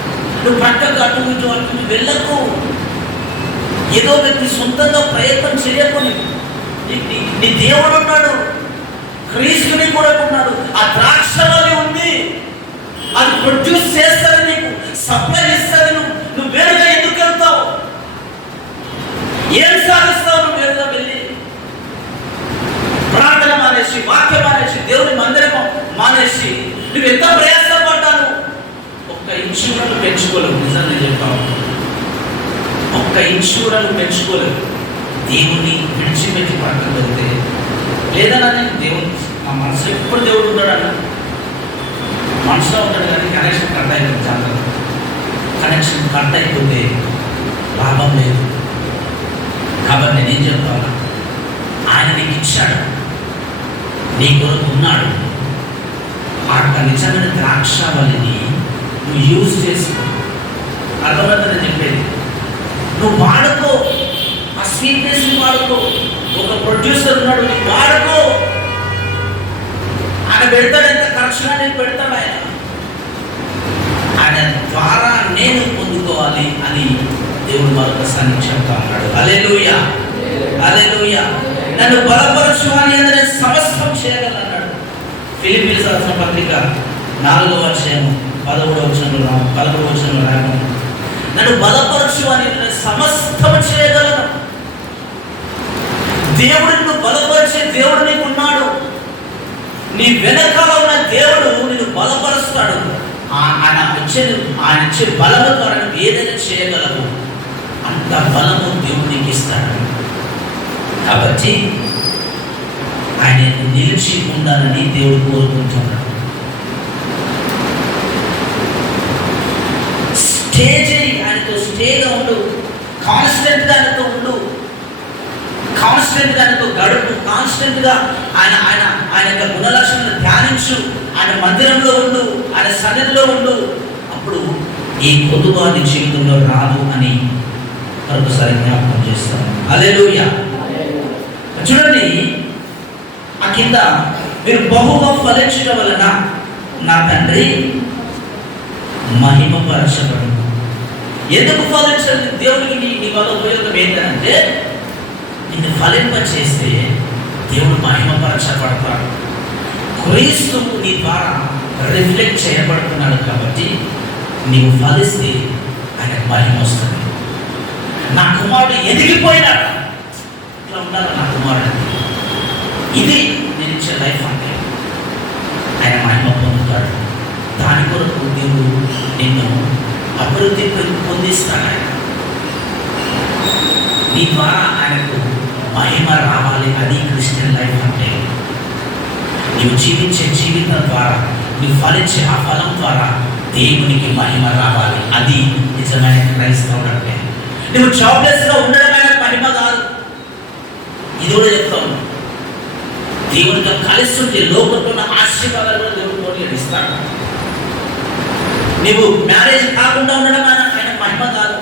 నువ్వు పక్కకు అటు ఇటు వెళ్ళకు. ఏదో వ్యక్తి సొంతంగా ప్రయత్నం చేయకుని నీ దేవుడు ఉన్నాడు, క్రీస్తుని కూడా ఉన్నాడు. ఆ ద్రాక్షవల్లి ఉంది, అది ప్రొడ్యూస్ చేస్తుంది, నీకు సప్లై ఇస్తుంది. నువ్వు వేరుగా ఎందుకు వెళ్తావు? ఏం సాధిస్తావు నువ్వు వేరుగా వెళ్ళి? ప్రార్థన మానేసి, వాక్యం మానేసి, దేవుని మందిరం మానేసి నువ్వు ఎంత ప్రయాసపడ్డాను? ఒక్క ఇన్సూరెన్స్ పెంచుకోలేవు. నిజంగా చెప్తావు, ఒక్క ఇన్సూరెన్స్ పెంచుకోలేవు. దేవుణ్ణి విడిచిపెట్టి పక్కన వెళ్తే లేదన్నా నేను దేవుడు నా మనసులో ఎప్పుడు దేవుడు ఉంటాడన్న మనసులో ఉంటాడు. కానీ కనెక్షన్ కట్ అయిపోతుంది. చాలా కనెక్షన్ కట్ అయిపోతే లాభం లేదు. కాబట్టి నేను చెప్తాను, ఆయన నీకు ఇచ్చాడు, నీ కొరకు ఉన్నాడు. ఆ నిజమైన ద్రాక్షావళిని నువ్వు యూజ్ చేసుకో. అర్థమవుతుందని చెప్పేది. నువ్వు వాడుకో, ఆ స్వీట్నెస్ వాడుకో. ఒక ప్రొడ్యూసర్ ఉన్నాడు, నీకు వాడుకో. ఆయన పెడతాడు, ఎంత ఖర్చుగా నేను పెడతాడు. ఆయన ద్వారా నేను పొందుకోవాలి అని దేవుడు మరొకసారి చెప్తా ఉన్నాడు. హల్లెలూయా, హల్లెలూయా. నన్ను బలపరచు అని నేను సమస్తం చేయగలను అన్నాడు. ఫిలిప్పీయులకు రాసిన పత్రిక 4వ అధ్యాయం 11వ వచనంలో రాయబడింది, నన్ను బలపరచు అని నేను సమస్తం చేయగలను. దేవుడు నిన్ను బలపరిచే దేవుడు నీకు ఉన్నాడు. నీ వెనకాల ఉన్న దేవుడు నిన్ను బలపరుస్తాడు. ఆయన ఇచ్చే బలము ద్వారా నువ్వు ఏదైనా చేయగలవు. అంత బలము దేవుడు నీకు ఇస్తాడు. కాబట్టి ఆయన నిలిచి ఉండాలని దేవుడు కోరుకుంటున్నాడు. ఆయనతో స్టేగా ఉండు, కాన్స్టెంట్గా ఆయనతో ఉండు, కాన్స్టెంట్గా ఆయనతో గడుపు, కాన్స్టెంట్గా ఆయన యొక్క గుణలక్షణాలను ధ్యానించు, ఆయన మందిరంలో ఉండు, ఆయన సన్నిధిలో ఉండు. అప్పుడు ఈ కొదువ నీ జీవితంలో రాదు అని మరొకసారి జ్ఞాపకం చేస్తాను. హల్లెలూయా. చూడండి ఆ కింద, మీరు బహుగా ఫలించడం వలన నా తండ్రి మహిమపరచబడు. ఎందుకు ఫలించాలి? దేవుడికి నీ వల్ల ఉపయోగం ఏంటంటే, నిన్ను ఫలింపచేస్తే దేవుడు మహిమపరచబడతాడు. క్రీస్తు నీ ద్వారా రిఫ్లెక్ట్ చేయబడుతున్నాడు. కాబట్టి నీవు ఫలిస్తే ఆయన మహిమ వస్తుంది. నా కుమారుడు ఎదిగిపోయినాడు, ఇట్లా ఉండాలి నా కుమారుడు. ఇది నేను ఇచ్చే లైఫ్ అంటే ఆయన మహిమ పొందుతాడు. దాని కొరకు దేవుడు నిన్ను అభివృద్ధి పొందిస్తాడు. ఆయన నీ ద్వారా ఆయనకు మహిమ రావాలి. అది క్రిస్టియన్ లైఫ్ అంటే. నీవు జీవించే జీవితం ద్వారా, నీవు ఫలించే ఆ ఫలం ద్వారా దేవునికి మహిమ రావాలి. అది నిజమైన క్రైస్తవుడు అంటే. నువ్వు జాబ్లెస్గా ఉండడమైన మహిమ కాదు. ఇది కూడా చెప్తాను, దేవునితో కలిసి ఉంటే లోకంలో ఉన్న ఆశీర్వాదాలు కూడా దేవుడు కోరి ఇస్తాడు. నీవు మ్యారేజ్ కాకుండా ఉండడం ఆయన మహిమ కాదు.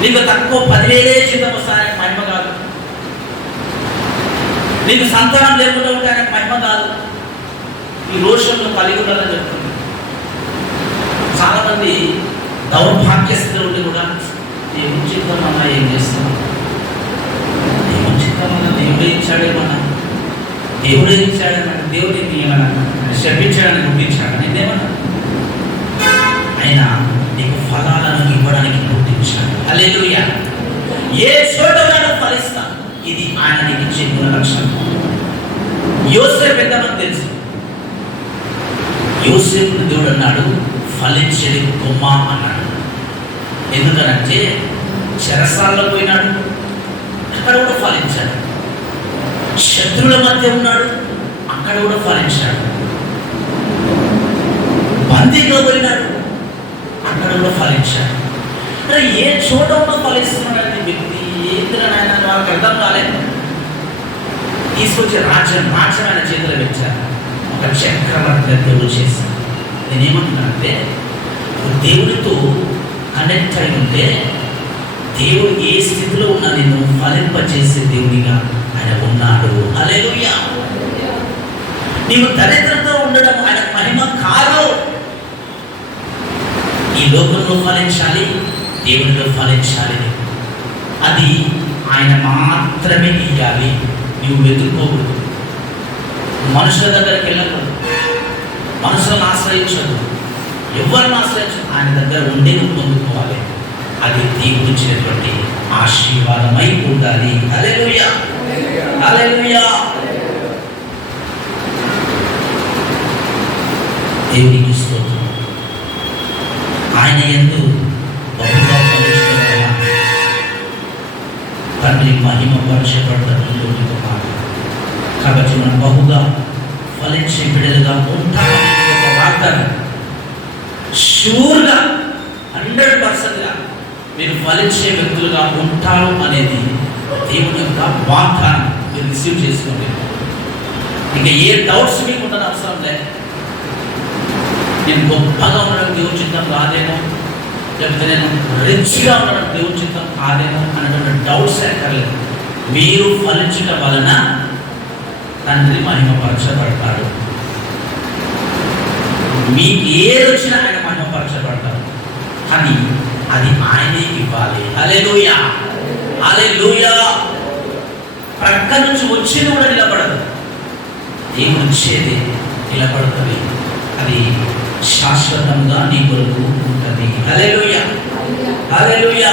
నీకు తక్కువ 10,000 జీతం వస్తే ఆయన మహిమ కాదు. నీకు సంతానం లేకుండా ఉంటే ఆయన మహిమ కాదు. ఈ రోషంలో కలిగి ఉండాలని చెప్తుంది. చాలా మంది దౌర్భాగ్యస్థితులు ఉండి కూడా దేవుని చిత్తం అన్నా ఏం చేస్తాం, దేవుని చిత్తం అన్నా దేవుడే ఇచ్చాడేమన్నా, దేవుడే ఇచ్చాడేమన్నా, దేవుడిని ఏమన్నా శపించాడని గుర్తించాడు నేనేమన్నా, ఆయన నీకు ఫలాలను ఇవ్వడానికి గుర్తించాడు. హల్లెలూయా. ఏ చోట ఫలిస్తా, ఇది ఆయన నీకు ఇచ్చే గుణలక్షణం. యోసేపు ఎంతమంది తెలుసు? యోసేపును దేవుడు అన్నాడు ఫలించేది కొమ్మ అన్నాడు. ఎందుకనంటే చెరసాలలో పోయినాడు, అక్కడ కూడా ఫలించాడు. శత్రువుల మధ్య ఉన్నాడు, అక్కడ కూడా ఫలించాడు. బందీగా పోయినాడు, అక్కడ కూడా ఫలించాడు. అంటే ఏ చోట ఉన్నా ఫలిస్తున్నాడు వ్యక్తి. ఏంద్రనైనా వాళ్ళకి అర్థం కాలేదు. తీసుకొచ్చి రాజ్యం ఆయన చేతిలో పెట్టారు. ఒక చక్రవర్తిగా దేవుడు చేశాడు. నేనేమంటున్నానంటే, దేవుడితో కనెక్ట్ అయి ఉంటే దేవుడు ఏ స్థితిలో ఉన్నా నిన్ను ఫలింపచేసే దేవుడిగా ఆయన ఉన్నాడు. హల్లెలూయా. నీవు దరిద్రంతో ఉండడం ఆయన మహిమ కాదు. ఈ లోకంలో ఫలించాలి, దేవునిలో ఫలించాలి. అది ఆయన మాత్రమే ఇవ్వాలి. నువ్వు వెతుక్కోకూడదు, మనుషుల దగ్గరికి వెళ్ళకూడదు, మనుషులను ఆశ్రయించదు, ఎవరిని ఆశ్రయించదు. ఆయన దగ్గర ఉండి నువ్వు పొందుకోవాలి. అది దేవుడు ఇచ్చినటువంటి ఆశీర్వాదమై ఉండాలి. హల్లెలూయా, హల్లెలూయా. దేవునికి స్తోత్రం. ఆయన యందు బహుగా ఫలించడం తండ్రి మహిమ పరచబడతాడు. కాబట్టి మనం బహుగా ఫలించే బిడ్డలుగా ఉంటామని ఒక వాగ్దానం. షూర్గా 100%గా మీరు ఫలించే వ్యక్తులుగా ఉంటారు అనేది దేవుని యొక్క వాగ్దానం. మీరు రిసీవ్ చేసుకోండి. ఇంకా ఏ డౌట్స్ మీకు ఉండని అవసరం లేదు. నేను గొప్పగా ఉండడం దేవుని చిత్తం కాదేమో, లేకపోతే నేను రిచ్గా ఉండడం దేవుని చిత్తం కాదేమో అనేటువంటి డౌట్స్ ఎక్కర్లేదు. మీరు ఫలించడం వలన తండ్రి మహిమపరచబడతాడు. మీకు ఏది వచ్చినా ఆయన మహిమపరచబడతాడు. కానీ అది ఆయనే ఇవ్వాలి. హల్లెలూయా, హల్లెలూయా. ప్రక్క నుంచి వచ్చేది కూడా నిలబడదు. దేవుడు ఇచ్చేది నిలబడుతుంది. అది శాశ్వతంగా నీ కొరకు ఉంటుంది. హల్లెలూయా, హల్లెలూయా.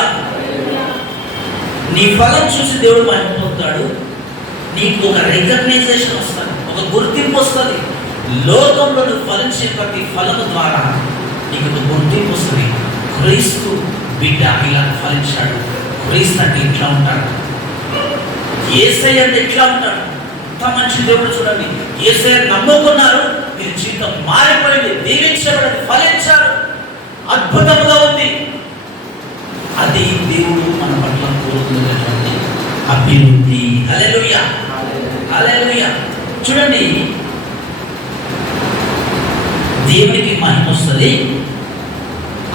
నీ ఫలం చూసి దేవుడు మహిమపొందుతాడు. నీకు ఒక రికగ్నైజేషన్ వస్తుంది, ఒక గుర్తింపు వస్తుంది. లోకంలో నువ్వు ఫలించే ప్రతి ఫలము ద్వారా నీకు ఒక గుర్తింపు వస్తుంది. క్రీస్తు బిడ్డ ఇలా ఫలించాడు, క్రీస్తు అంటే ఇట్లా ఉంటాడు, యేసయ్య అంటే ఇట్లా ఉంటాడు. అంత మంచి దేవుడు చూడండి. యేసయ్య నమ్ముకున్నారు, మీరు జీవితం మారిపోయింది, దీవించబడింది, ఫలించారు, అద్భుతంగా ఉంది. అది దేవుడు మన పట్ల కోరుకున్నటువంటి అభివృద్ధి. హల్లెలూయా, హల్లెలూయా. చూడండి, దేవునికి మహిమ వస్తుంది.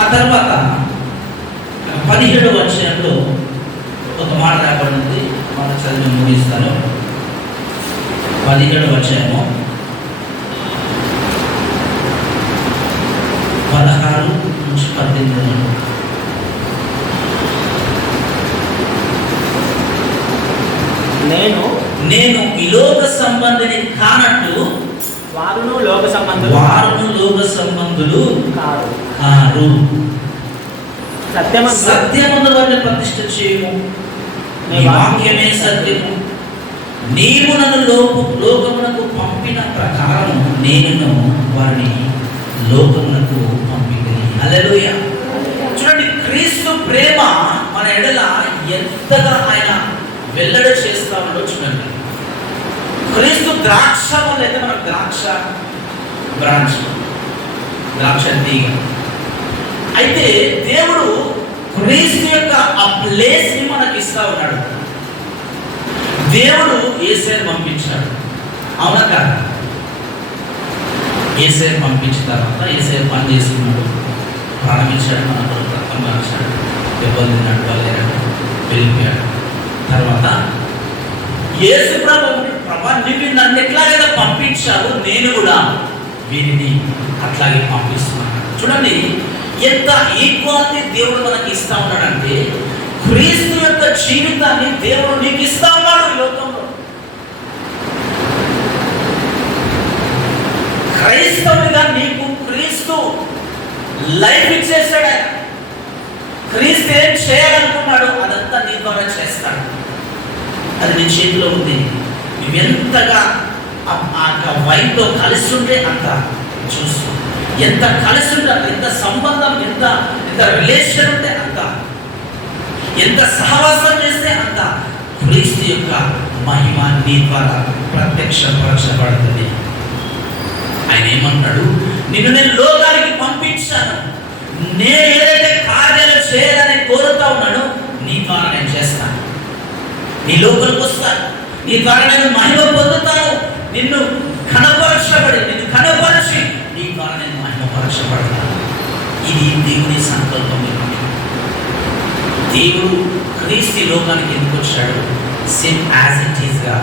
ఆ తర్వాత 17వ అధ్యాయంలో ఒక మాట రాబడింది, మాట చదివి ముగిస్తాను. 17వ అధ్యాయము 16 నుంచి 18. నేను ఈ లోక సంబంధిని కానట్టు వారును లోక సంబంధులు కారు. సత్యమును వారిని ప్రతిష్ఠ చేయము, నీ వాక్యమే సత్యము. నీవు నన్ను లోకమునకు పంపిన ప్రకారం నేను వారిని లోకమునకు పంపితిని. హల్లెలూయా. చూడండి, క్రీస్తు ప్రేమ మన ఎడల ఎంతగా ఆయన వెల్లడి చేస్తా ఉండో చూడండి. క్రీస్తు ద్రాక్ష వల్ల అయితే మనకు ద్రాక్ష బ్రాంచ్, ద్రాక్ష తీగ. అయితే దేవుడు క్రీస్తు యొక్క ఆ ప్లేస్ ని మనకి ఇస్తా ఉన్నాడు. దేవుడు యేసయ్యను పంపించాడు, అవునా కాదా? యేసయ్యను పంపించిన తర్వాత యేసయ్య పని చేసుకున్నాడు, ప్రారంభించాడు, మన కొరకు రక్తం మార్చాడు, దెబ్బలు తిన్నాడు, వెళ్ళాడు, వెళ్ళిపోయాడు. తర్వాత యేసు ప్రభా నువ్వు నన్ను ఎట్లాగైనా పంపించావు, నేను కూడా వీరిని అట్లాగే పంపిస్తున్నాను. చూడండి, ఎంత ఈక్వాలిటీ దేవుడు మనకి ఇస్తా ఉన్నాడంటే, క్రీస్తు యొక్క జీవితాన్ని దేవుడు నీకు ఇస్తా ఉన్నాడు. ఈ లోకంలో క్రైస్తవుడిగా నీకు క్రీస్తు లైఫ్ ఇచ్చేసాడు. ఆయన క్రీస్తు ఏం చేయాలనుకున్నాడు అదంతా నీ ద్వారా చేస్తాడు. అది నీ చేతిలో ఉంది. నువ్వెంతగా ఆ వైన్తో కలిసి ఉంటే అంత చూస్తూ, ఎంత కలిసి ఉంటే ఎంత సంబంధం, ఎంత రిలేషన్ ఉంటే అంత, ఎంత సహవాసం చేస్తే అంత క్రీస్తు యొక్క మహిమ నీ ద్వారా ప్రత్యక్షపరచబడుతుంది. ఆయన ఏమంటాడు, నిన్ను నేను లోకానికి పంపించాను, నేను ఏదైతే కార్యాలు చేయాలని కోరుతా ఉన్నానో నీ ద్వారా నేను చేస్తాను. నీ లోపలికి వస్తాను, నీ ద్వారా నేను మహిమ పొందుతాను. నిన్ను కనపరిచి నీ ద్వారా నేను మహిమపరచబడతాను. ఇది దేవుని సంకల్పం. దేవుడు క్రీస్తు లోకానికి ఎందుకు వచ్చాడు? సేమ్ యాజ్ ఇట్ ఈస్గా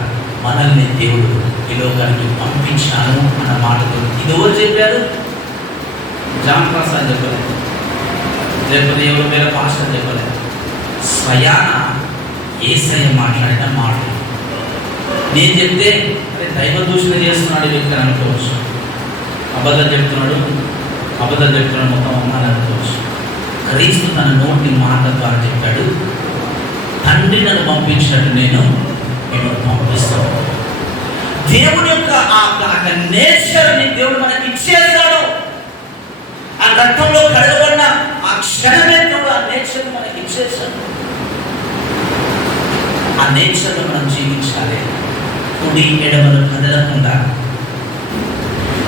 మనల్ని దేవుడు ఈ లోకానికి పంపించాను అన్న మాటతో. ఇది ఎవరు చెప్పారు? జాన్ ప్రసాద్ చెప్పలేదు, లేకపోతే ఎవరు వేరే పాస్టర్ చెప్పలేదు. స్వయాన యేసయ్య మాట్లాడిన మాట. నేను చెప్తే అదే దైవ దూషణ చేస్తున్నాడు వ్యక్తి అని అనుకోవచ్చు, అబద్ధం చెప్తున్నాడు మొత్తం అమ్మాని అనుకోవచ్చు. క్రీస్తు తన నోటి మాట ద్వారా చెప్పాడు, తండ్రి నన్ను పంపించినట్టు నేను పంపిస్తాను. దేవుని యొక్క ఆ నేచర్ని దేవుడు మనకి ఇచ్చేస్తాడు. ఆ రక్తంలో కడగబడిన ఆ క్షణమే దేవుడు ఆ నేచర్ని మనకి ఇచ్చేస్తాడు. ఆ నేచర్లో మనం జీవించాలి. కుడి ఎడమలు కదలకుండా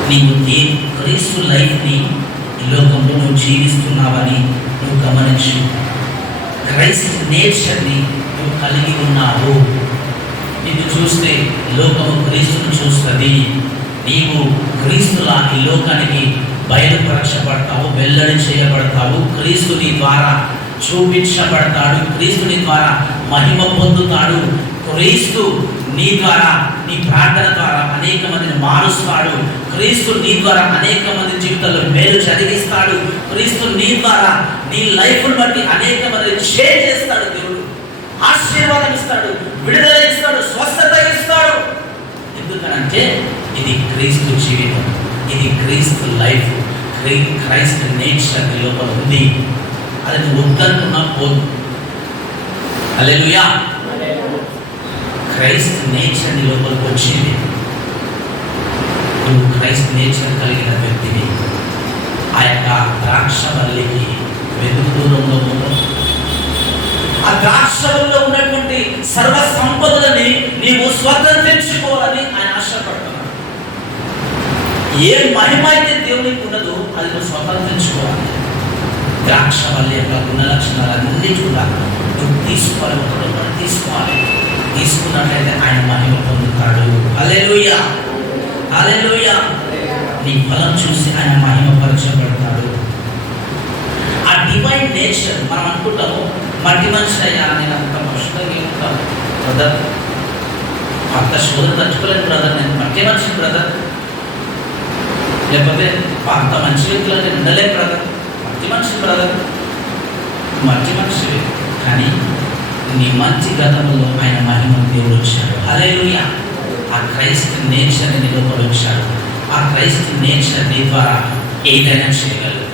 నీవు క్రీస్తు లైఫ్ని ఈ లోకంలో నువ్వు జీవిస్తున్నావని నువ్వు గమనించు. క్రైస్తు నేచర్ని నువ్వు కలిగి ఉన్నావు. నిన్ను చూస్తే లోకము క్రీస్తును చూస్తుంది. నీవు క్రీస్తులా ఈ లోకానికి బయలుపరచబడతావు, వెల్లడి చేయబడతావు. క్రీస్తుని ద్వారా చూపించబడతాడు, క్రీస్తుని ద్వారా మహిమ పొందుతాడు. క్రీస్తు నీ ద్వారా, నీ ప్రార్థన ద్వారా అనేక మందిని మారుస్తాడు. క్రీస్తు నీ ద్వారా అనేక మంది జీవితంలో మేలు జరిగిస్తాడు. క్రీస్తు నీ ద్వారా నీ లైఫ్ను బట్టి అనేక మందిని షేర్ చేస్తాడు దేవుడు. ఆశీర్వాదం ఇస్తాడు, విడుదల ఇస్తాడు, స్వస్థత ఇస్తాడు. ఎందుకనంటే ఇది క్రీస్తు జీవితం, ఇది క్రీస్తు లైఫ్, క్రైస్ట్ నేచర్ నీ లోపల ఉంది. అది నువ్వు వద్దనుకున్నా పోదు. హల్లెలూయా. క్రైస్ట్ నేచర్ నీ లోపలికి వచ్చింది. నువ్వు క్రైస్ట్ నేచర్ కలిగిన వ్యక్తిని. ఆ యొక్క ద్రాక్షవల్లికి వెలుగు దూరంలో ఉండవు. ఆ ద్రాక్షవల్లిలో ఉన్నటువంటి సర్వ సంపదలని నీవు స్వతంత్రించుకోవాలని ఆయన ఆశపడుతున్నాడు. ఏ మహిమ అయితే దేవునికి ఉన్నదో అది నువ్వు స్వతంత్రించుకోవాలి. ద్రాక్షవల్లి యొక్క గుణ లక్షణాలన్నీ కూడా నువ్వు తీసుకోవాలి, ఒకటి తీసుకోవాలి. తీసుకున్నట్లయితే ఆయన మహిమ పొందుతాడు. హల్లెలూయా, హల్లెలూయా. నీ ఫలం చూసి ఆయన మహిమపరచబడతాడు. ఆ డివైన్ నేచర్ మనం అనుకుంటాము, మట్టి మనిషి అయ్యా నేను అంత కష్టంగా ఉంటాను బ్రదర్, అంత శోధన తట్టుకోలేదు బ్రదర్, నేను మట్టి మనిషి బ్రదర్, లేకపోతే అంత మంచి వ్యక్తులు నేను ఉండలేదు బ్రదర్, మట్టి మనిషి బ్రదర్, మట్టి మనిషి. కానీ నీ మంచి గతంలో ఆయన మహిమ దేవుడు వచ్చాడు. హల్లెలూయా. ఆ క్రైస్ట్ నేచర్ నీ లోపల వచ్చాడు. ఆ క్రైస్ట్ నేచర్ నీ ద్వారా ఏదైనా చేయగలదు,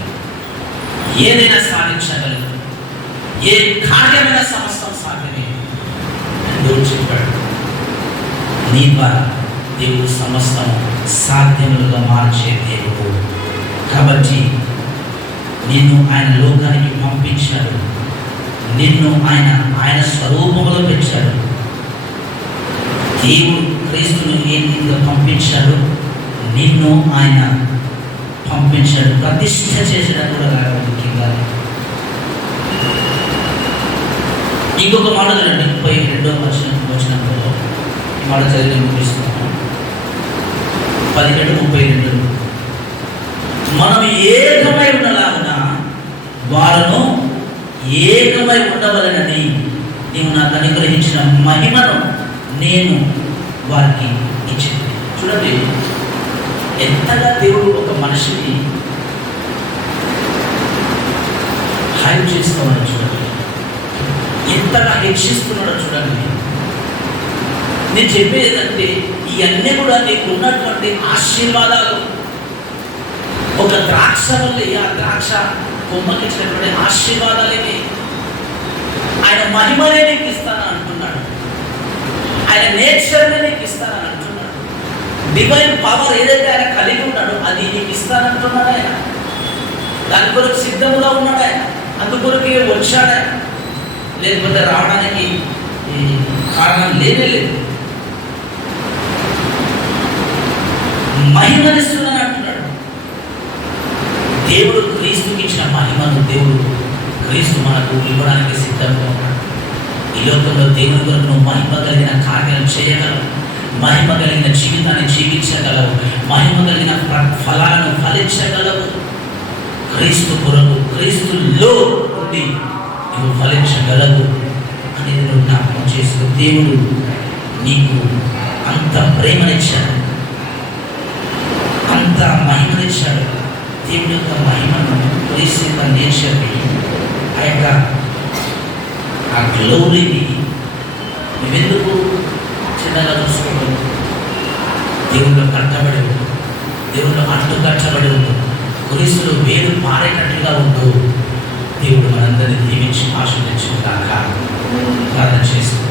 ఏదైనా సాధించగలదు, ఏ కార్యమైన సమస్తం సాధ్యమే. దేవుడు చెప్పాడు, నీ ద్వారా దేవుడు సమస్తం సాధ్యములుగా మార్చే దేవుడు. కాబట్టి నిన్ను ఆయన లోకానికి పంపించాడు, నిన్ను ఆయన స్వరూపంలో పెంచాడు. దేవుడు క్రీస్తును ఏంటిగా పంపించాడు, నిన్ను ఆయన పంపించాడు, ప్రతిష్ఠ చేసినట్టు కూడా కాదు. ముఖ్యంగా ఇంకొక మాట చూడండి, 32వ వచనంలో ఈ మాట చదివి ముగిస్తున్నాను. 17:32 మనం ఏకమై ఉండలాగున వారును ఏకమై ఉండవలనని నీవు నాకు అనుగ్రహించిన మహిమను నేను వారికి ఇచ్చింది. చూడండి ఎంతగా దేవుడు ఒక మనిషిని హైప్ చేస్తున్నాడో చూడండి, ఎంతగా హెచ్చిస్తున్నాడో చూడండి. నేను చెప్పేదంటే ఇవన్నీ కూడా నీకు ఉన్నటువంటి ఆశీర్వాదాలు. ఒక ద్రాక్ష వల్ల ఆ ద్రాక్ష కొమ్మకి ఇచ్చినటువంటి ఆశీర్వాదాలకి ఆయన మహిమనే నీకు ఇస్తానని అంటున్నాడు, ఆయన నేచర్నే నీకు ఇస్తానని అంటున్నాడు. డివైన్ పవర్ ఏదైతే ఆయన కలిగి ఉన్నాడో అది నీకు ఇస్తానంటున్నాడు. ఆయన దాని కొరకు సిద్ధంగా ఉన్నాడు. ఆయన అందుకొరకే వచ్చాడు. ఆయన లేకపోతే రావడానికి కారణం లేనే లేదు. మహిమనిస్తున్నాను అంటున్నాడు. దేవుడు క్రీస్తుకి ఇచ్చిన మహిమను దేవుడు క్రీస్తు మనకు ఇవ్వడానికి సిద్ధంగా ఉన్నాడు. ఈ లోకంలో దేవుని కొరకు నువ్వు మహిమ కలిగిన కార్యాలు చేయగలవు, మహిమ కలిగిన జీవితాన్ని జీవించగలవు, మహిమ కలిగిన ఫలాలను ఫలించగలవు. క్రీస్తు కొరకు క్రీస్తులో ఉండి నువ్వు ఫలించగలవు అనేది నువ్వు జ్ఞాపకం చేస్తూ, దేవుడు నీకు అంత ప్రేమనిచ్చాడు, అంత మహిమనిచ్చాడు. దేవుడి యొక్క మహిమను క్రీస్తు యొక్క నేచర్ని, ఆ యొక్క ఆ గ్లోరీని నువ్వెందుకు చిన్నగా చూసుకోవడం? దేవుళ్ళు కట్టబడి ఉండు, దేవుళ్ళు అంటు కట్టబడి ఉండు, క్రీస్తులో వేరు పారేటట్లుగా ఉండు. దేవుడు మనందరినీ దీవించి ఆశీర్వదించుగాక. ప్రార్థన చేస్తూ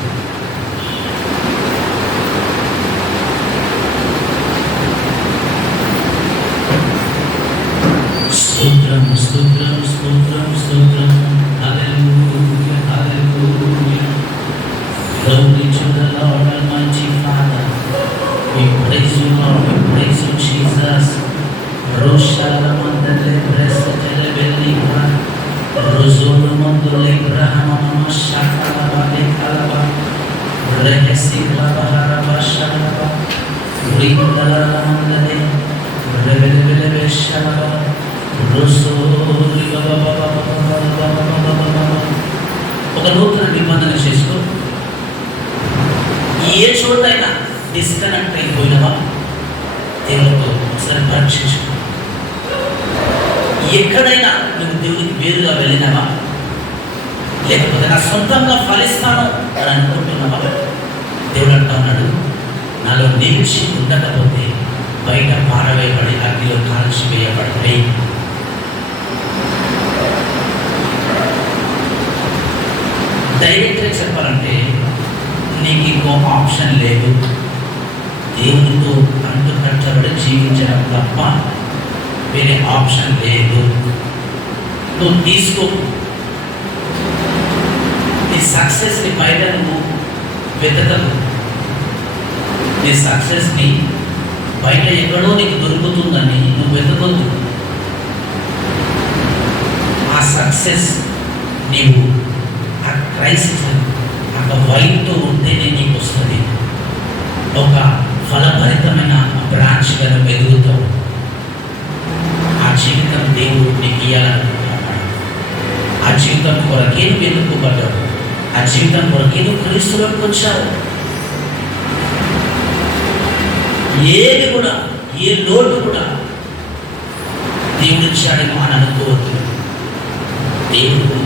స్తోత్రం స్తోత్రం స్తోత్రం స్తోత్రం. హల్లెలూయా హల్లెలూయా. Glory to the Lord Almighty Father. We praise you, Lord. We praise you, Jesus. Roshara mandale presatele belibra. Rozolo mandole brahma mashakala balekala. Rehesi labahara bashalaba. Rindala mandale. Rebele beshalaba. ఒక నూతన నిబంధన చేసుకో. ఏ చోటైనా డిస్కనెక్ట్ అయిపోయినవా దేవుడితో ఒకసారి పరీక్షించుకో. ఎక్కడైనా నువ్వు దేవుడికి వేరుగా వెళ్ళినవా లేకపోతే నా సొంతంగా ఫలిస్తాను అని అనుకుంటున్నావా? దేవుడు అంటా ఉన్నాడు, నాలో నిలిచి ఉండకపోతే బయట పారవేయబడి అగ్నిలో కాల్చి వేయబడి. డైరెక్ట్గా చెప్పాలంటే నీకు ఇంకో ఆప్షన్ లేదు. దేవునితో అంటుకట్టబడి జీవించడం తప్ప వేరే ఆప్షన్ లేదు. నువ్వు తీసుకో. నీ సక్సెస్ని బయట నువ్వు వెతకదు. నీ సక్సెస్ని బయట ఎక్కడో నీకు దొరుకుతుందని నువ్వు వెతకదు. ఆ సక్సెస్ నీవు ఆ క్రైస్ట్ ఒక వైన్తో ఉంటేనే నీకు వస్తుంది. ఒక ఫలభరితమైన బ్రాంచ్గా నువ్వు ఎదుగుతావు. ఆ జీవితం దేవుడు నీకు ఇవ్వాలనుకుంటున్నాడు. ఆ జీవితం కొరకే నువ్వు ఎన్నుకోబడ్డావు. ఆ జీవితం కొరకే నువ్వు క్రీస్తులోకి వచ్చావు. ఏది కూడా, ఏ లోటు కూడా దేవుడు ఇచ్చాడేమో అని అనుకోవద్దు. దేవుడు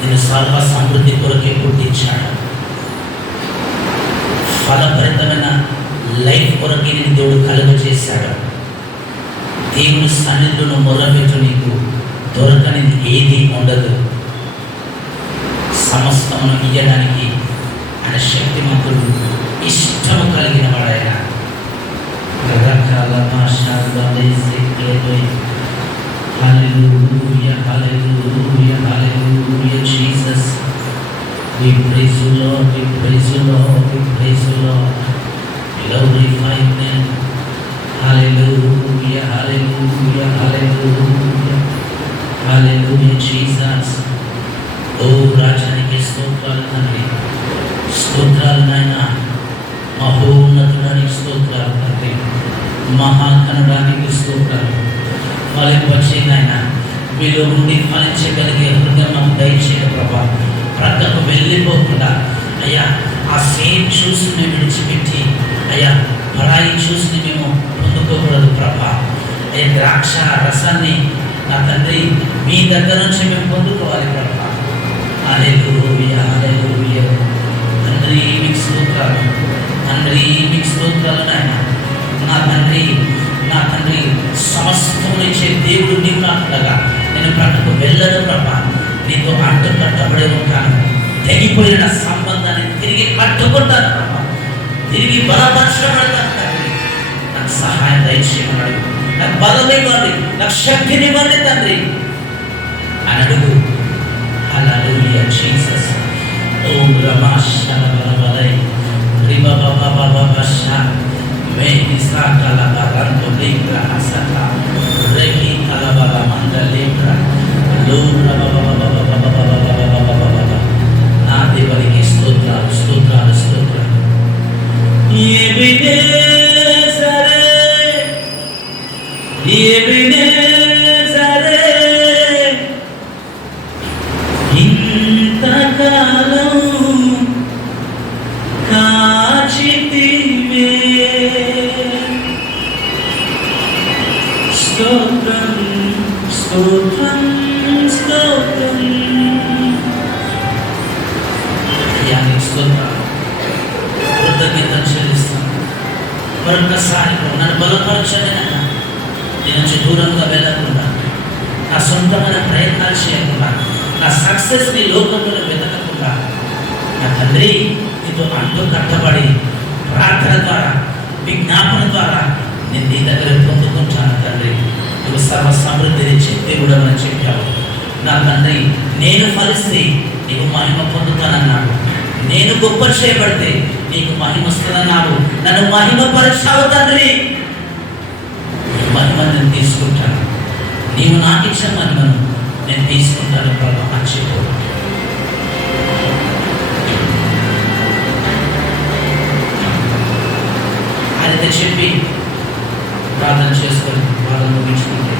నేను సర్వ సమృద్ధి కొరకే పుట్టించాడు. ఫలభరితమైన లైఫ్ కొరకే నేను దేవుడు కలుగ చేశాడు. దేవుని సన్నిధిలో మొదలుపెట్టు నీకు దొరకనిది ఏది ఉండదు. సమస్తమును ఇయ్యడానికి ఆయన శక్తిమంతుడు, ఇష్టము కలిగిన వాడైన రకరకాల భాషల్లో హల్లెలూయా హల్లెలూయా హల్లెలూయా Jesus. We praise you Lord, we praise you Lord, we praise you Lord. Glorify your name. Hallelujah, hallelujah, hallelujah. Hallelujah Jesus. ఓ రాజానికి స్తోత్రాలు తండ్రి, స్తోత్రాలు నాయన. మహోన్నతుడానికి స్తోత్రాలు తండ్రి, మహాకనుడానికి స్తోత్రాలు. ఫలింపచే నాయన, మీలో నుండి ఫలించగలిగే హృదయం మాకు దయచేయండి ప్రభా. ప్రక్కకు వెళ్ళిపోకుండా అయ్యా ఆ సేమ్ చూసి మేము విడిచిపెట్టి అయ్యా పరాయి చూసి మేము పొందుకోకూడదు ప్రభా. అయ్యా ద్రాక్ష రసాన్ని నా తండ్రి మీ దగ్గర నుంచి మేము పొందుకోవాలి ప్రభా. హల్లెలూయా హల్లెలూయా తండ్రి మీకు స్తోత్రాలు, తండ్రి మీకు స్తోత్రాలు నాయన. నా తండ్రి, నా తండ్రి సమస్తమును ఇచ్చే దేవుడు నీకు నాకుండగా నేను ప్రక్కకు వెళ్ళను ప్రభా. నీతో కట్టబడి ఉంటాను. తెగిపోయిన నా సంబంధాన్ని తిరిగి కట్టుకుంటాను ప్రభా. తిరిగి బలపరచబడతాను తండ్రి. నాకు సహాయం దయచేయమన్నాడు. నాకు బలం ఇవ్వండి, నాకు శక్తిని ఇవ్వండి తండ్రి అని అడుగు. హల్లెలూయా జీసస్. ఓం రమాశల బలబలై రిబబబబబబష మేనిసా కలబరంతో లింగ్రా హసత రెకి కలబల మండలింగ్రా లోబ్ర నా దేవునికి స్తోత్రాలు స్తోత్రాలు స్తోత్రాలు. ఇంతకాలం కాచితివే, స్తోత్రం స్తోత్రం స్తోత్రం. స్తోత్రం కృతజ్ఞత చెల్లిస్తాను. మరొకసారి నన్ను బలపరచండి నాయన. నేను నుంచి దూరంగా వెళ్ళకుండా, నా సొంతమైన ప్రయత్నాలు చేయకుండా, నా సక్సెస్ని లోకంలో వెతకకుండా నా తండ్రి నీతో అంటూ కట్టబడి ప్రార్థన ద్వారా విజ్ఞాపన ద్వారా నేను నీ దగ్గర పొందుకుంటాను తండ్రి. నువ్వు సర్వ సమృద్ధిని చెప్తే కూడా మనం చెప్పావు నా తండ్రి. నేను ఫలిస్తే నీకు మహిమ పొందుతానన్నాడు. నేను గొప్ప చేయబడితే నీకు మహిమ వస్తుందన్నావు. నన్ను మహిమపరచావు తండ్రి. మహిమ నేను తీసుకుంటాను. నీవు నాకు ఇచ్చిన మహిమను నేను తీసుకుంటాను ప్రభా. మర్చిపో. అయితే చెప్పి ప్రార్థన చేసుకొని ప్రార్థన ముగించుకుంటే